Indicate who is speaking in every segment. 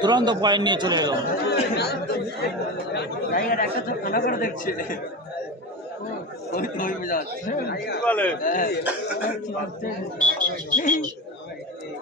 Speaker 1: তুরন্ত point নিয়ে চলে এলো।
Speaker 2: জায়গাটা একটা তো খানা করে দেখছে ওই তো ওই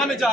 Speaker 3: আমি যা।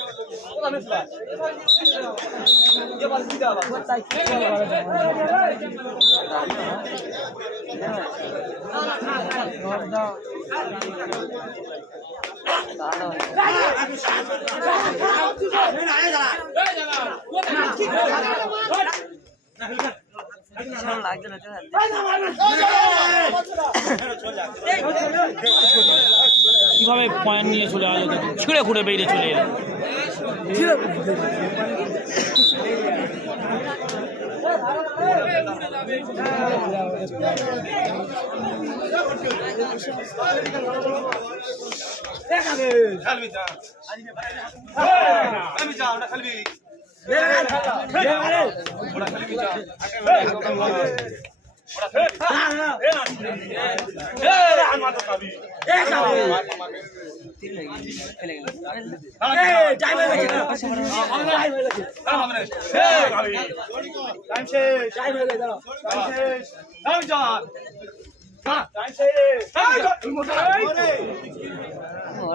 Speaker 2: লাগছে না
Speaker 1: কীভাবে পয়েন্ট নিয়ে চলে আসলো ছিঁড়ে খুঁড়ে বেরিয়ে চলে এলো
Speaker 3: খেলবি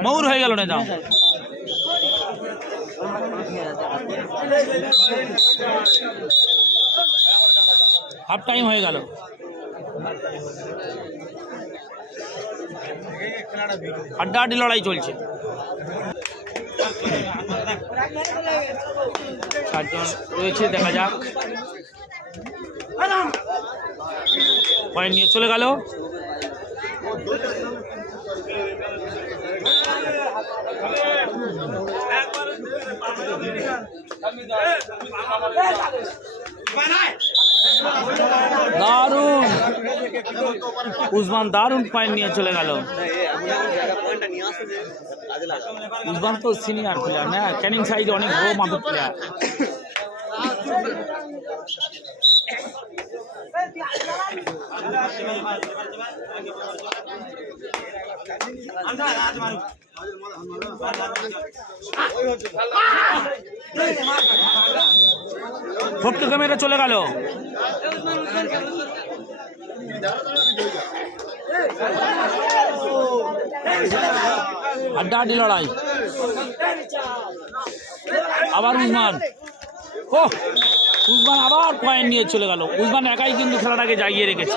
Speaker 1: মৌর হয়ে গেল না যাও। হাফ টাইম হয়ে গেল। আড্ডাআড্ডি লড়াই চলছে। চারজন রয়েছে দেখা যাক। পয়েন্ট নিয়ে চলে গেল। দারুণ। উসমান দারুণ পয়েন্ট নিয়ে চলে গেল। উসমান তো সিনিয়র প্লেয়ার না? ক্যানিং সাইডে অনেক বড় মাপের প্লেয়ার ফটকে মেরে চলে গেল। আড্ডাআড্ডি লড়াই। আবার উসমান। ও উসমান আবার পয়েন্ট নিয়ে চলে গেল। উসমান একাই কিন্তু খেলাটাকে জাগিয়ে রেখেছে।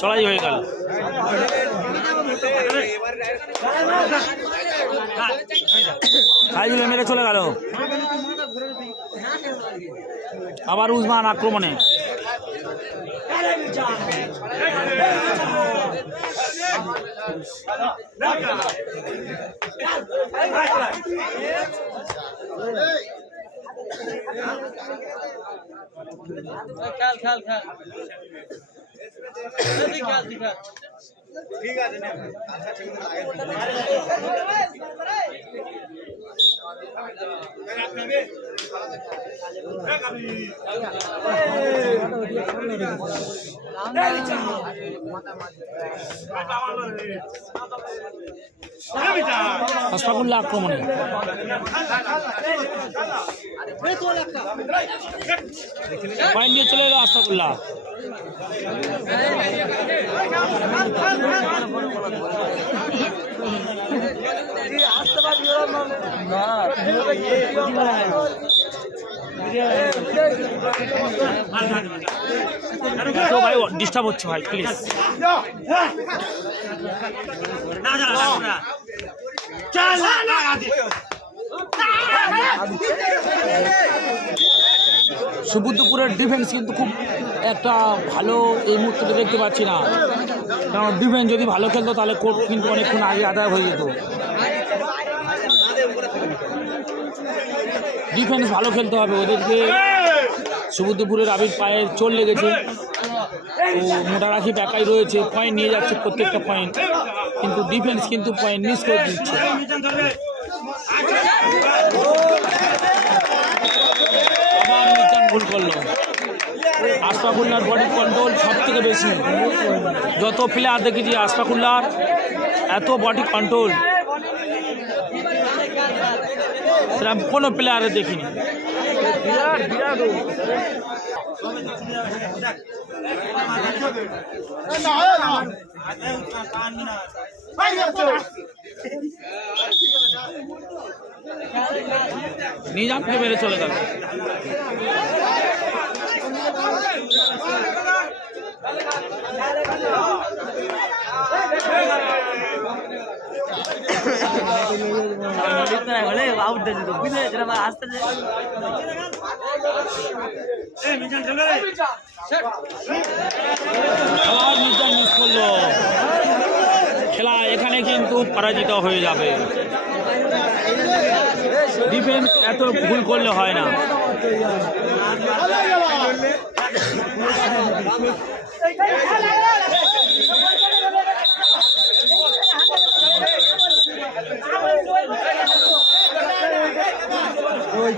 Speaker 1: চড়াই হয়ে গেল। খাইজুলে মেরে চলে গেল। আবার উসমান আক্রমণে।
Speaker 2: খেল খেল খেল খেল তুই খেল
Speaker 1: আশফাকুল্লাহ আক্রমণে। পয়েন্ট নিয়ে চলে এলো আশফাকুল্লাহ ভাই ডিস্টার্ব হচ্ছে ভাই প্লিজ সুবুদ্ধপুরের ডিফেন্স কিন্তু খুব একটা ভালো এই মুহূর্তে দেখতে পাচ্ছি না। কারণ ডিফেন্স যদি ভালো খেলতো, তাহলে কোর্ট কিন্তু অনেকক্ষণ আগে আদায় হয়ে যেত। ডিফেন্স ভালো খেলতে হবে ওদেরকে। সুবুদ্ধপুরের আবির পায়ে চোট লেগেছে। তো মোটা রাখি একাই রয়েছে পয়েন্ট নিয়ে যাচ্ছে প্রত্যেকটা পয়েন্ট কিন্তু ডিফেন্স কিন্তু পয়েন্ট মিস করে দিচ্ছে। আবার আশফাকুল্লার বডি কন্ট্রোল সব থেকে বেশি। যত প্লেয়ার দেখেছি, আশফাকুল্লার, এত বডি কন্ট্রোল এরকম কোনো প্লেয়ারে দেখিনি। বিরাট বিরাট নিজামকে মেরে গেল
Speaker 2: আউট দিয়ে দিত বুঝলে যেটা আসতে
Speaker 1: মিজান করল খেলা এখানে কিন্তু পরাজিত হয়ে যাবে। ডিফেন্স এত ভুল করলে হয় না।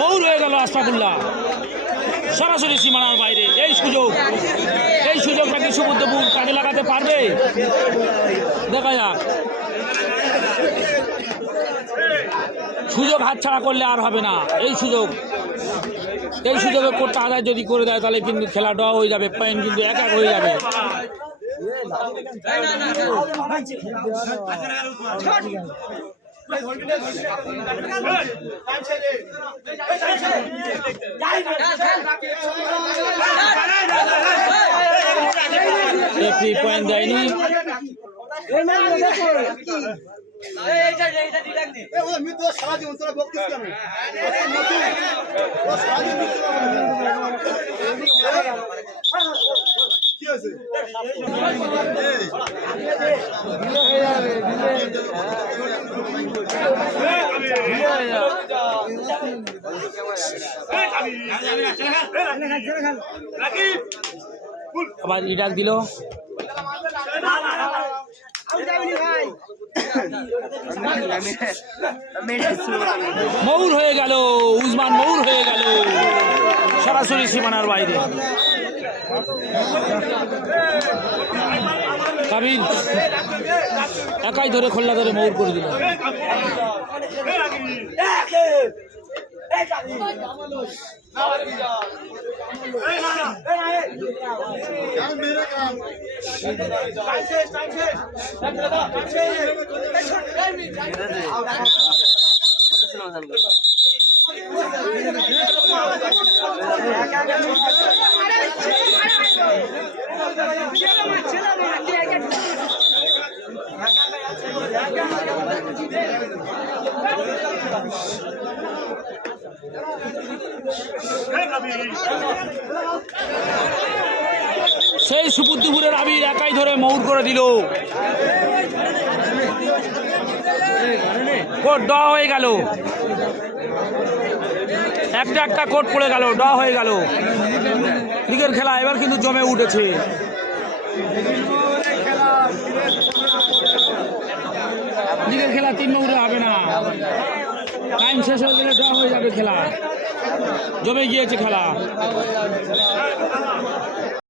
Speaker 1: মৌর হয়ে গেল আস্তাকুল্লাহ সরাসরি সীমানার বাইরে। এই সুযোগ। এই সুযোগটা কি সমুদ্রপুর কাজে লাগাতে পারবে? দেখা যাক। সুযোগ হাতছাড়া করলে আর হবে না। এই সুযোগ। এই সুযোগে কোর্টটা আদায় যদি করে দেয়, তাহলে কিন্তু খেলা ড্র হয়ে যাবে। পয়েন্ট কিন্তু এক এক হয়ে যাবে। রেফারি পয়েন্ট দেয়নি
Speaker 4: সারা জীবন তোরা বকতিস কেন
Speaker 1: আবার ইডাক দিল। মৌর হয়ে গেল উসমান মৌর হয়ে গেল। সরাসরি সীমানার বাইরে। কাবিল একাই ধরে খোল্লা ধরে মৌর করে দিল
Speaker 4: কাম মেরে কাম
Speaker 2: টাইম শেষ টাইম শেষ জানব
Speaker 1: সেই সুপুদ্দুপুরের আবির একাই ধরে মৌর করে দিল। কোট ড হয়ে গেল। একটা একটা কোট পড়ে গেল ড হয়ে গেল। ক্রিকেট খেলা এবার কিন্তু জমে উঠেছে ক্রিকেট খেলা তিন নম্বরে হবে না। টাইম শেষ হয়ে গেলে ড্র হয়ে যাবে খেলা। জমে গিয়েছে খেলা।